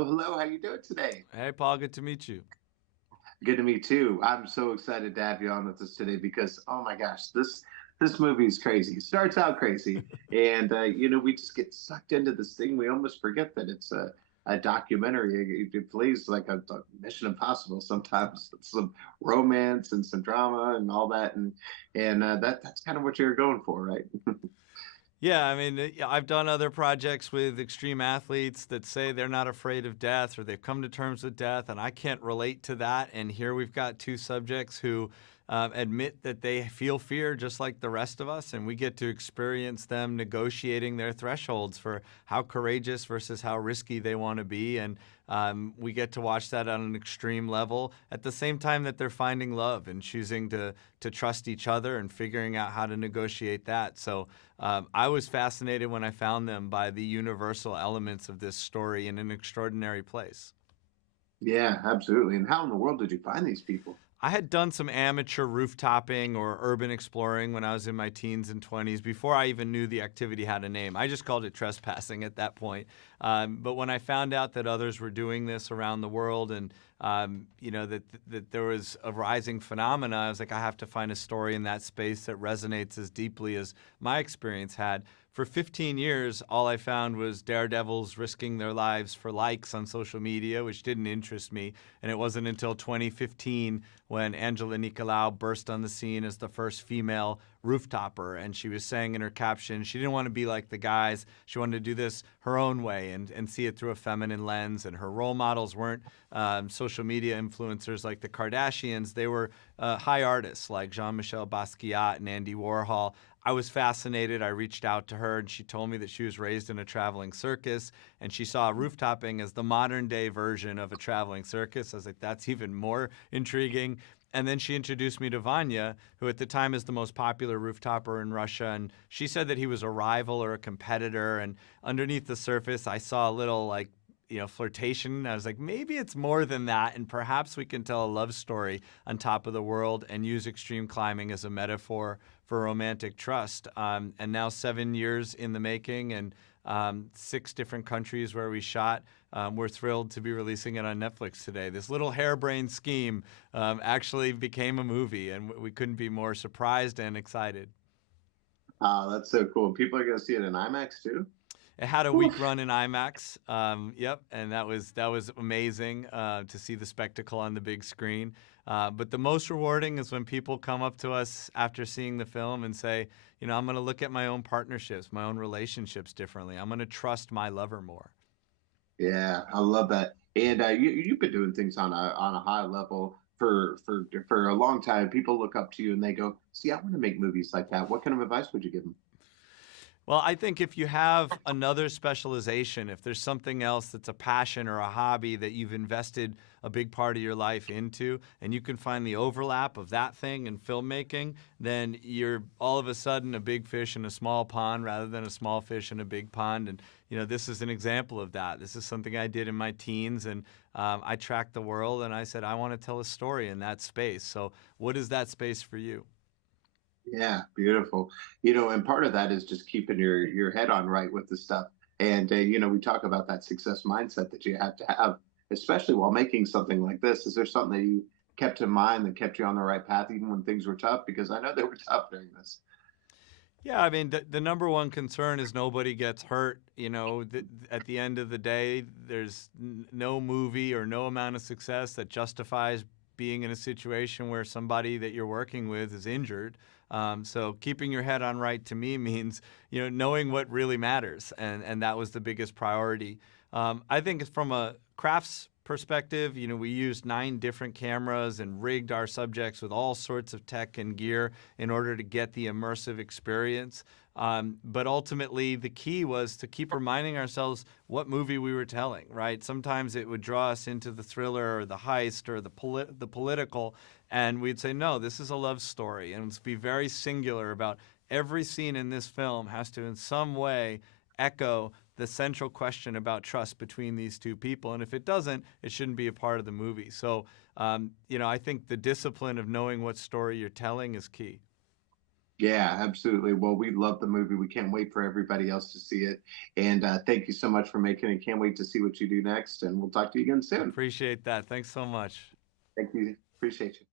Hello, hello. How you doing today? Hey, Paul, good to meet you. Good to meet you. I'm so excited to have you on with us today because oh my gosh, this movie is crazy. It starts out crazy, and we just get sucked into this thing. We almost forget that it's a documentary. It plays like a Mission Impossible sometimes. It's some romance and some drama and all that, and that's kind of what you're going for, right? Yeah, I mean, I've done other projects with extreme athletes that say they're not afraid of death or they've come to terms with death, and I can't relate to that. And here we've got two subjects who admit that they feel fear just like the rest of us, and we get to experience them negotiating their thresholds for how courageous versus how risky they want to be. And we get to watch that on an extreme level at the same time that they're finding love and choosing to trust each other and figuring out how to negotiate that. So I was fascinated when I found them by the universal elements of this story in an extraordinary place. Yeah, absolutely. And how in the world did you find these people? I had done some amateur rooftopping or urban exploring when I was in my teens and 20s before I even knew the activity had a name. I just called it trespassing at that point. But when I found out that others were doing this around the world and that there was a rising phenomena, I was like, I have to find a story in that space that resonates as deeply as my experience had. For 15 years, all I found was daredevils risking their lives for likes on social media, which didn't interest me. And it wasn't until 2015 when Angela Nicolau burst on the scene as the first female rooftopper. And she was saying in her caption, she didn't want to be like the guys. She wanted to do this her own way and see it through a feminine lens. And her role models weren't social media influencers like the Kardashians. They were high artists like Jean-Michel Basquiat and Andy Warhol. I was fascinated. I reached out to her, and she told me that she was raised in a traveling circus, and she saw rooftoping as the modern-day version of a traveling circus. I was like, that's even more intriguing. And then she introduced me to Vanya, who at the time is the most popular rooftopper in Russia. And she said that he was a rival or a competitor. And underneath the surface, I saw a little flirtation. I was like, maybe it's more than that. And perhaps we can tell a love story on top of the world and use extreme climbing as a metaphor for romantic trust. And now 7 years in the making and 6 different countries where we shot. We're thrilled to be releasing it on Netflix today. This little harebrained scheme actually became a movie, and we couldn't be more surprised and excited. That's so cool. People are going to see it in IMAX too. It had a week run in IMAX. Yep, and that was amazing to see the spectacle on the big screen. But the most rewarding is when people come up to us after seeing the film and say, I'm going to look at my own partnerships, my own relationships differently. I'm going to trust my lover more. Yeah, I love that. And you've been doing things on a high level for a long time. People look up to you and they go, "See, I want to make movies like that." What kind of advice would you give them? Well, I think if you have another specialization, if there's something else that's a passion or a hobby that you've invested a big part of your life into, and you can find the overlap of that thing in filmmaking, then you're all of a sudden a big fish in a small pond rather than a small fish in a big pond. And, this is an example of that. This is something I did in my teens, and I tracked the world, and I said, I want to tell a story in that space. So what is that space for you? Yeah, beautiful. And part of that is just keeping your head on right with the stuff. And we talk about that success mindset that you have to have, especially while making something like this. Is there something that you kept in mind that kept you on the right path even when things were tough? Because I know they were tough during this. Yeah, I mean, the number one concern is nobody gets hurt. At the end of the day, there's no movie or no amount of success that justifies being in a situation where somebody that you're working with is injured. So keeping your head on right to me means, knowing what really matters. And that was the biggest priority. I think from a crafts perspective, we used 9 different cameras and rigged our subjects with all sorts of tech and gear in order to get the immersive experience. But ultimately, the key was to keep reminding ourselves what movie we were telling, right? Sometimes it would draw us into the thriller or the heist or the political, and we'd say, no, this is a love story. And let's be very singular about every scene in this film has to in some way echo the central question about trust between these two people. And if it doesn't, it shouldn't be a part of the movie. So, I think the discipline of knowing what story you're telling is key. Yeah, absolutely. Well, we love the movie. We can't wait for everybody else to see it. And thank you so much for making it. Can't wait to see what you do next. And we'll talk to you again soon. Appreciate that. Thanks so much. Thank you. Appreciate you.